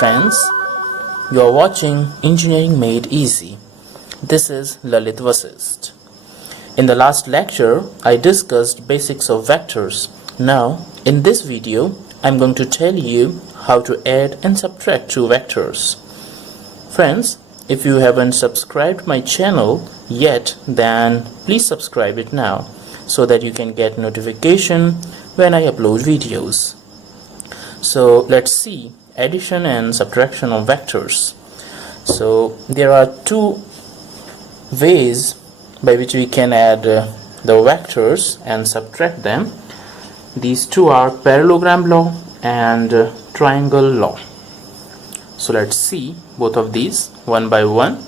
friends, you are watching Engineering Made Easy. This is Lalit Vasist. In the last lecture, I discussed basics of vectors. Now, in this video, I'm going to tell you how to add and subtract two vectors. Friends, if you haven't subscribed my channel yet, then please subscribe it now so that you can get notification when I upload videos. So let's see addition and subtraction of vectors. So there are two ways by which we can add the vectors and subtract them. These two are parallelogram law and triangle law. So let's see both of these one by one.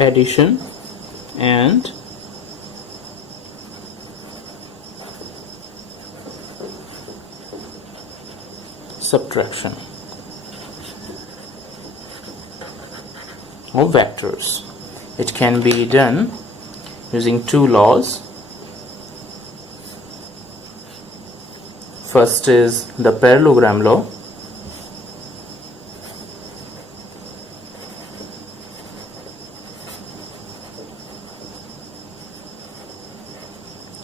Addition and subtraction of vectors. It can be done using two laws. First is the parallelogram law.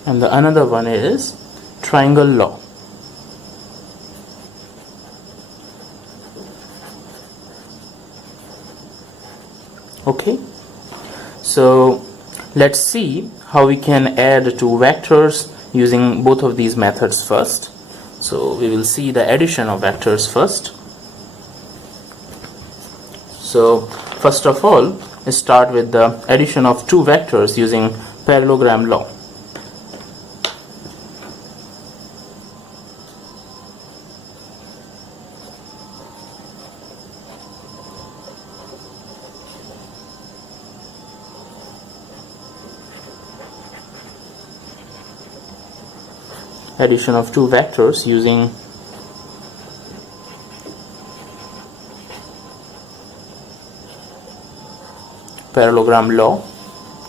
And the another one is triangle law. Okay, so let's see how we can add two vectors using both of these methods first. So we will see the addition of vectors first. So first of all, let's start with the addition of two vectors using parallelogram law. Addition of two vectors using parallelogram law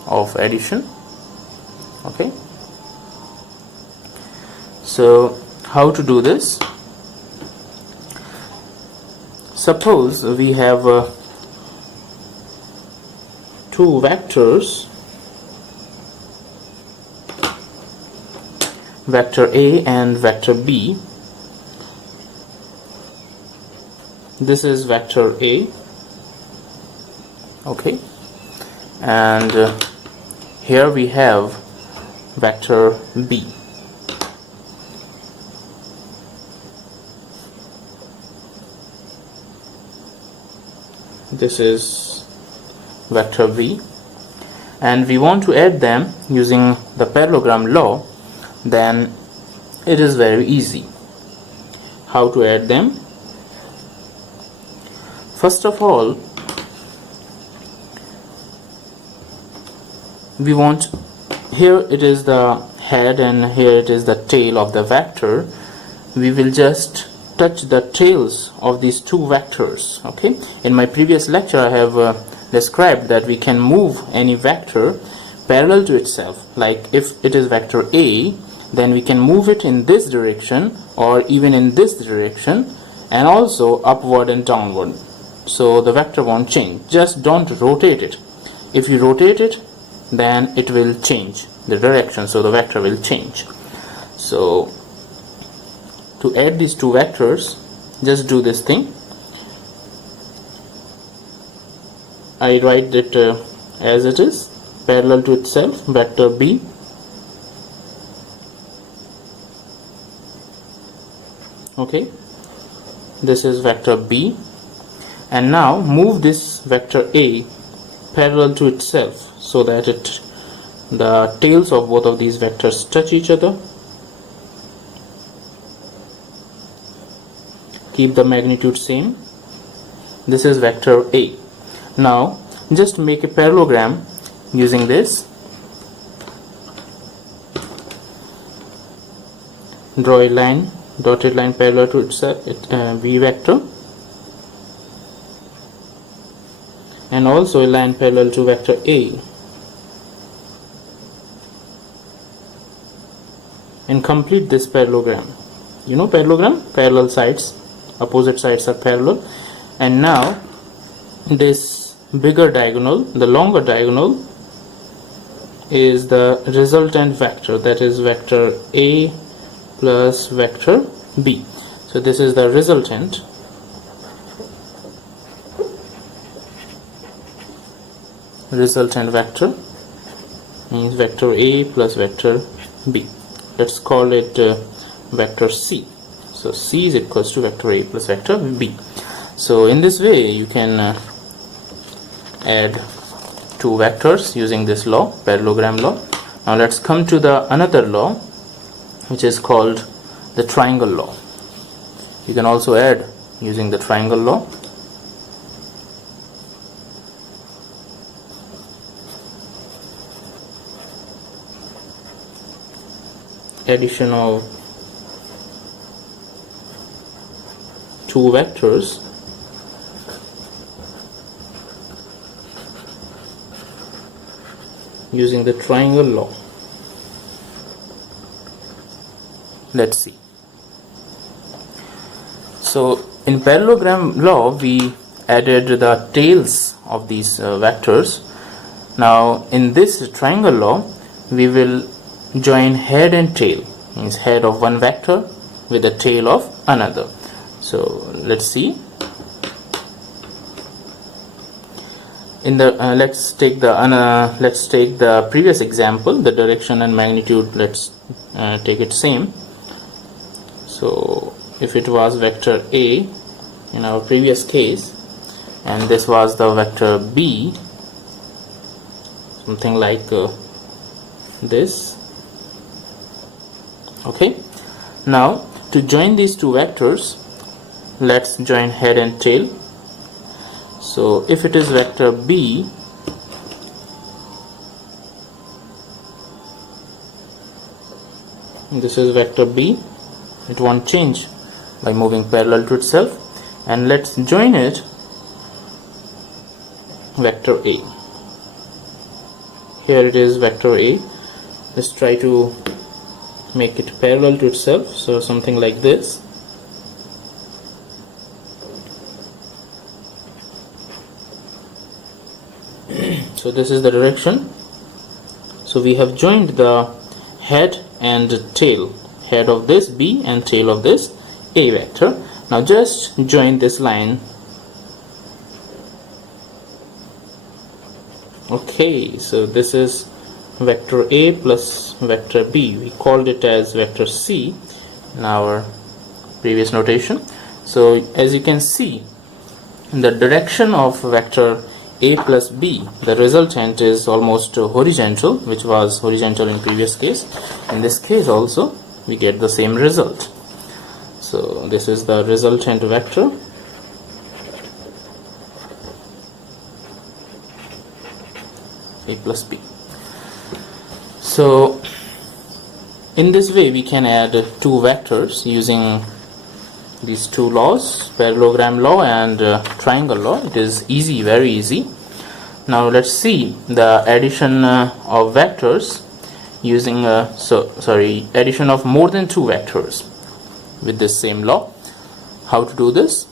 of addition. Okay, so how to do this? Suppose we have two vectors, vector A and vector B. This is vector A, okay, and here we have vector B. This is vector B, and we want to add them using the parallelogram law. Then it is very easy. How to add them? First of all, we want, here it is the head and here it is the tail of the vector. We will just touch the tails of these two vectors. Okay, in my previous lecture I have described that we can move any vector parallel to itself. Like if it is vector A, then we can move it in this direction or even in this direction, and also upward and downward, so the vector won't change. Just don't rotate it. If you rotate it, then it will change the direction, so the vector will change. So to add these two vectors, just do this thing. I write it as it is, parallel to itself, vector B. Okay, this is vector B, and now move this vector A parallel to itself so that the tails of both of these vectors touch each other. Keep the magnitude same. This is vector A. Now just make a parallelogram using this. Draw a line, dotted line parallel to itself, V vector. and also a line parallel to vector A, and complete this parallelogram. You know parallelogram? Parallel sides, opposite sides are parallel. And now this bigger diagonal, the longer diagonal, is the resultant vector, that is vector A plus vector B. So this is the resultant. Resultant vector means vector A plus vector B. Let's call it vector C. So C is equals to vector A plus vector B. So in this way you can add two vectors using this law, parallelogram law. Now let's come to the another law, which is called the triangle law. You can also add using the triangle law. Addition of two vectors using the triangle law. Let's see. So in parallelogram law we added the tails of these vectors. Now in this triangle law we will join head and tail, means head of one vector with the tail of another. So let's see. In the let's take the previous example, the direction and magnitude. Let's take it same. So if it was vector A in our previous case, and this was the vector B, something like this. Okay, now to join these two vectors, let's join head and tail. So if it is vector B, this is vector B, it won't change by moving parallel to itself. And let's join it vector A. Here it is vector A. Let's try to make it parallel to itself, so something like this. So this is the direction. So we have joined the head and tail, head of this B and tail of this A vector. Now just join this line. Okay, so this is vector A plus vector B. We called it as vector C in our previous notation. So as you can see, in the direction of vector A plus B, the resultant is almost horizontal, which was horizontal in previous case. In this case also we get the same result. So this is the resultant vector. A plus B. So in this way we can add two vectors using these two laws, parallelogram law and triangle law. It is easy, very easy. Now let's see the addition of vectors using addition of more than two vectors with this same law. How to do this?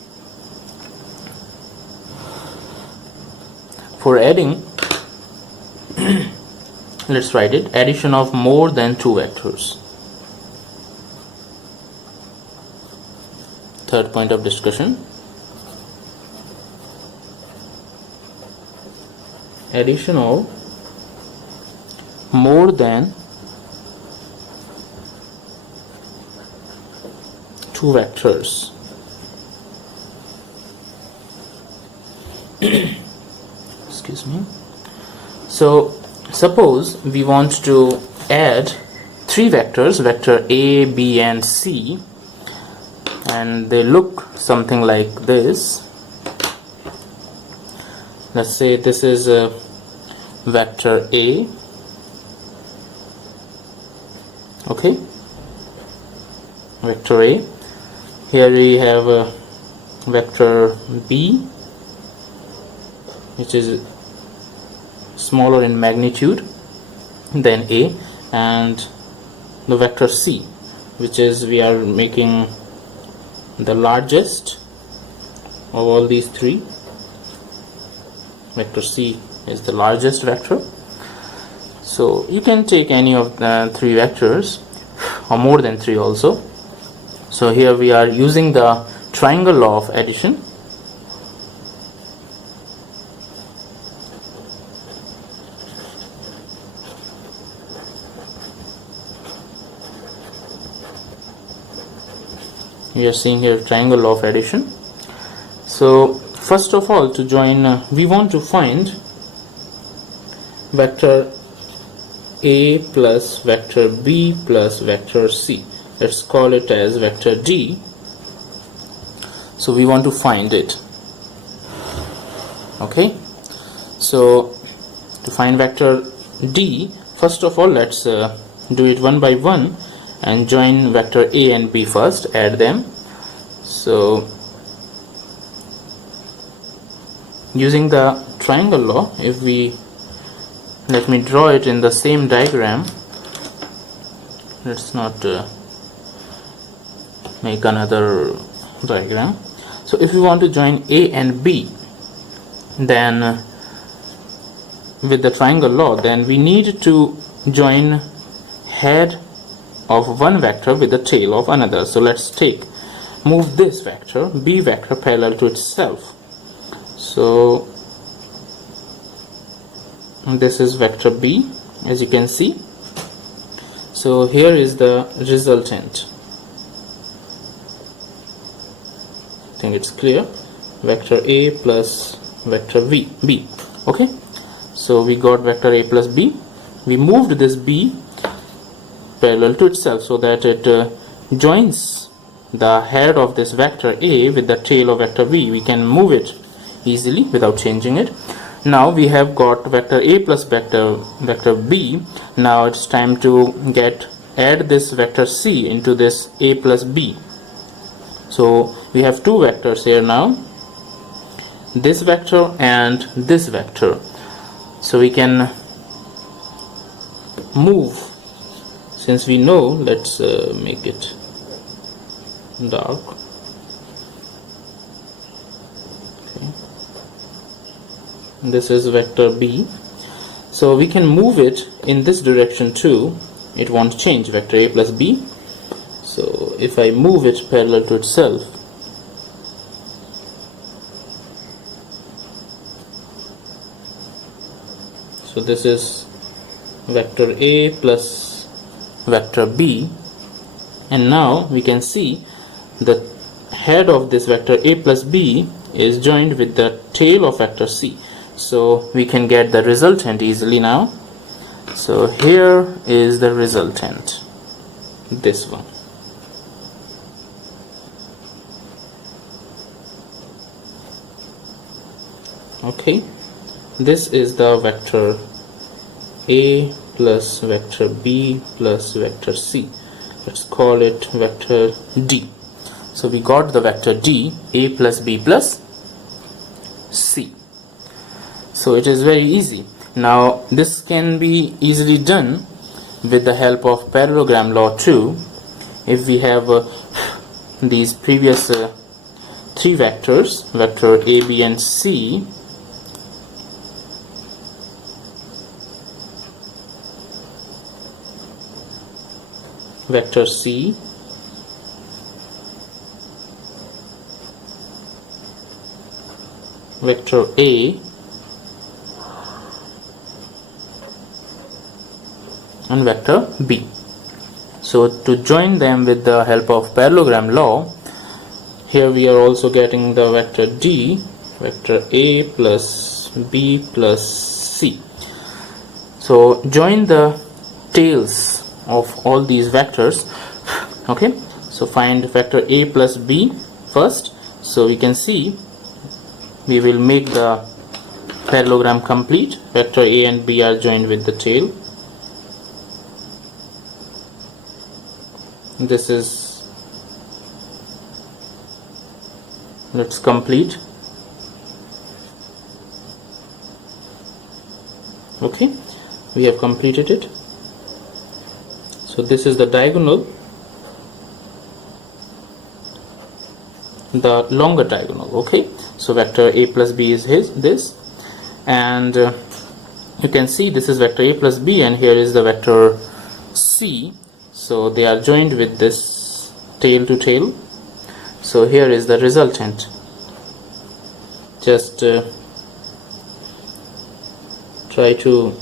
For adding let's write it, addition of more than two vectors. Third point of discussion. Addition of more than two vectors. Excuse me. So suppose we want to add three vectors, vector A, B and C, and they look something like this. Let's say this is a vector A. Okay, vector A. Here we have a vector B, which is smaller in magnitude than A, and the vector C, which is we are making the largest of all these three. Vector C is the largest vector. So you can take any of the three vectors, or more than three also. So here we are using the triangle law of addition. We are seeing here triangle law of addition. So first of all, to join, we want to find vector A plus vector B plus vector C. Let's call it as vector D. So we want to find it. Okay, so to find vector D, first of all, let's do it one by one and join vector A and B first, add them. So using the triangle law, if we, let me draw it in the same diagram, let's not make another diagram. So if we want to join A and B, then with the triangle law, then we need to join head of one vector with the tail of another. So let's move this vector, B vector, parallel to itself. So this is vector B, as you can see. So here is the resultant. I think it's clear. Vector A plus vector B. Okay, so we got vector A plus B. We moved this B parallel to itself so that it joins the head of this vector A with the tail of vector B. We can move it easily without changing it. Now we have got vector A plus vector B. Now it's time to add this vector C into this A plus B. So we have two vectors here now, this vector and this vector. So we can move, since we know, let's make it dark. Okay. This is vector B, so we can move it in this direction too. It won't change, vector A plus B. So if I move it parallel to itself, so this is vector A plus vector B, and now we can see the head of this vector A plus B is joined with the tail of vector C. So we can get the resultant easily now. So here is the resultant, this one. Okay, this is the vector A plus vector B plus vector C. Let's call it vector D. So we got the vector D, A plus B plus C. So it is very easy. Now this can be easily done with the help of parallelogram law too. If we have these previous three vectors, vector A, B and C, vector C, vector A, and vector B. So to join them with the help of parallelogram law, here we are also getting the vector D, vector A plus B plus C. So join the tails of all these vectors. Okay, so find vector A plus B first. So we can see we will make the parallelogram complete. Vector A and B are joined with the tail. This is, let's complete. Okay, we have completed it. So this is the diagonal, the longer diagonal. Okay, so vector a plus b is this, and you can see this is vector a plus b, and here is the vector c. So they are joined with this tail to tail. So here is the resultant. Just try to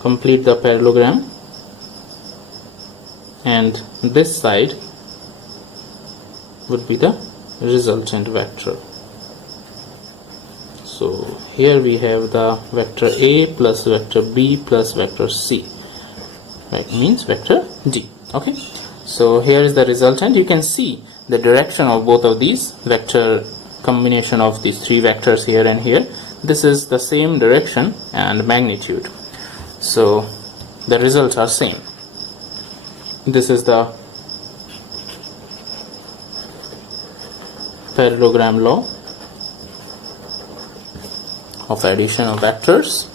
complete the parallelogram, and this side would be the resultant vector. So here we have the vector a plus vector b plus vector c, right, means vector d. Okay, so here is the resultant. You can see the direction of both of these vector combination of these three vectors here and here. This is the same direction and magnitude, so the results are same. This is the parallelogram law of addition of vectors.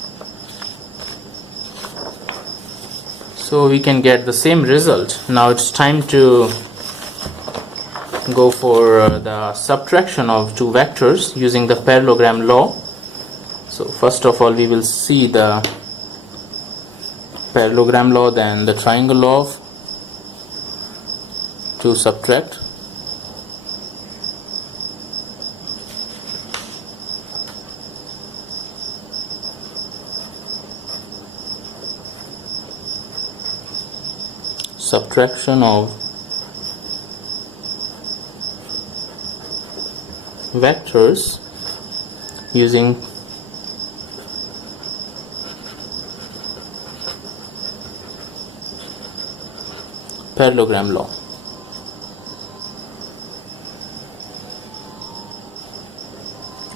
So we can get the same result. Now it's time to go for the subtraction of two vectors using the parallelogram law. So first of all we will see the parallelogram law, then the triangle law to subtract. Subtraction of vectors using parallelogram law.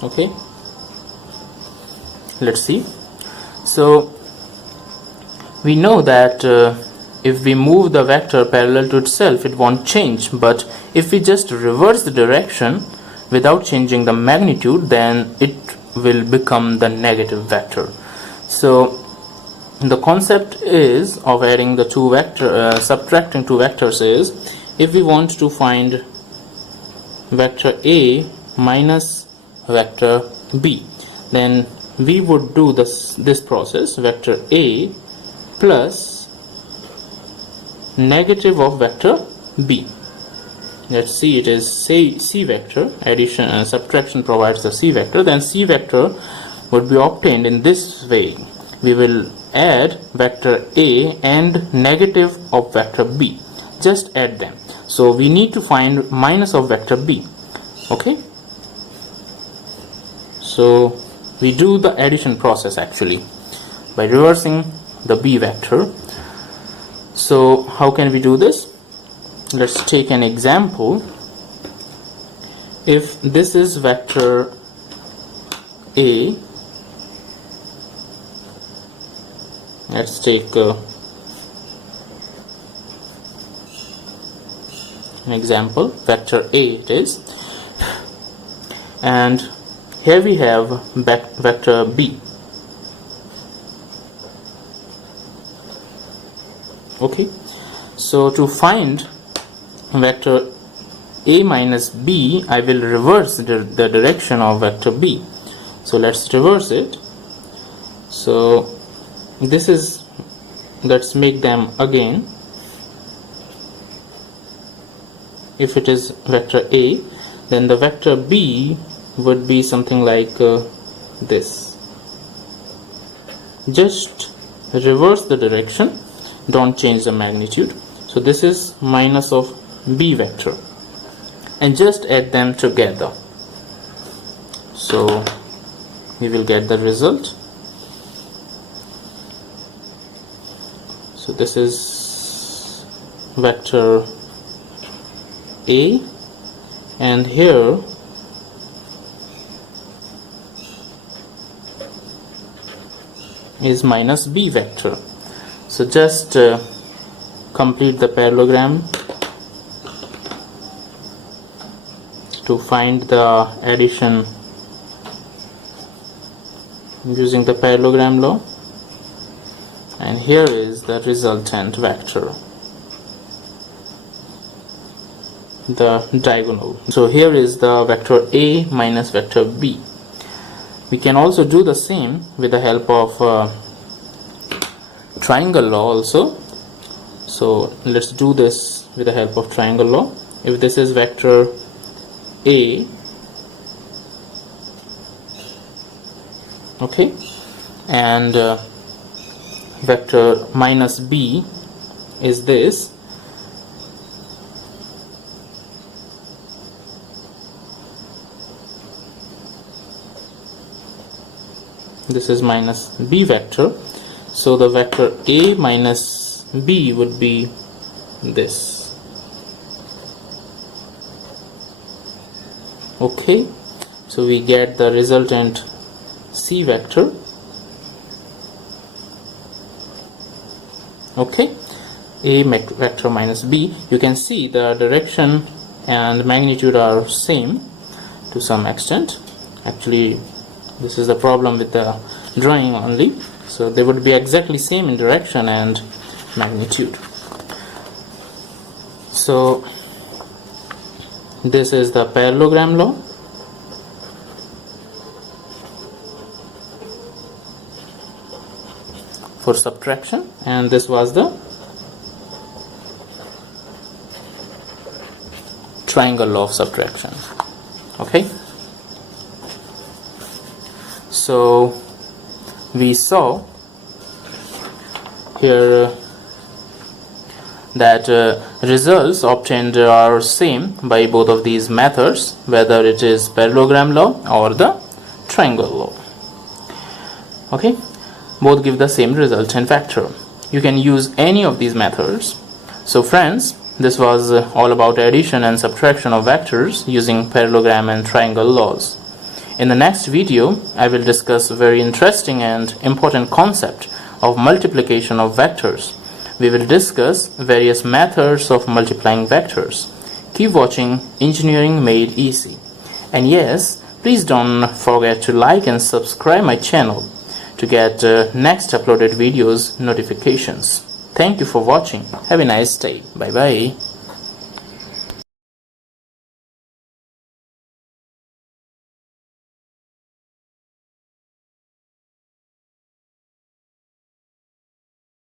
Okay, let's see. So we know that if we move the vector parallel to itself, it won't change, but if we just reverse the direction without changing the magnitude, then it will become the negative vector. So the concept is of adding the two subtracting two vectors is, if we want to find vector a minus vector b, then we would do this process, vector a plus negative of vector b. Let's see, it is say c vector, addition and subtraction provides the c vector, then c vector would be obtained in this way. We will add vector a and negative of vector b, just add them. So we need to find minus of vector b. Okay, so we do the addition process actually by reversing the b vector. So how can we do this? Let's take an example. If this is vector a, let's take an example, vector a it is, and here we have vector b. Okay, so to find vector a minus b, I will reverse the direction of vector b. So let's reverse it. So this is, let's make them again. If it is vector a, then the vector b would be something like this. Just reverse the direction, don't change the magnitude. So this is minus of b vector, and just add them together. So we will get the result. So this is vector a, and here is minus b vector. So just complete the parallelogram to find the addition using the parallelogram law, and here is the resultant vector, the diagonal. So here is the vector A minus vector B. We can also do the same with the help of triangle law also. So let's do this with the help of triangle law. If this is vector A, okay, and vector minus B is this, this is minus B vector, so the vector A minus B would be this. Okay, so we get the resultant C vector. Okay, A vector minus B. You can see the direction and magnitude are same to some extent. Actually, this is the problem with the drawing only. So they would be exactly same in direction and magnitude. So this is the parallelogram law. For subtraction, and this was the triangle law of subtraction. Okay, so we saw here that results obtained are same by both of these methods, whether it is parallelogram law or the triangle law. Okay, both give the same resultant vector. You can use any of these methods. So friends, this was all about addition and subtraction of vectors using parallelogram and triangle laws. In the next video, I will discuss a very interesting and important concept of multiplication of vectors. We will discuss various methods of multiplying vectors. Keep watching Engineering Made Easy. And yes, please don't forget to like and subscribe my channel to get next uploaded videos notifications. Thank you for watching. Have a nice day. Bye bye.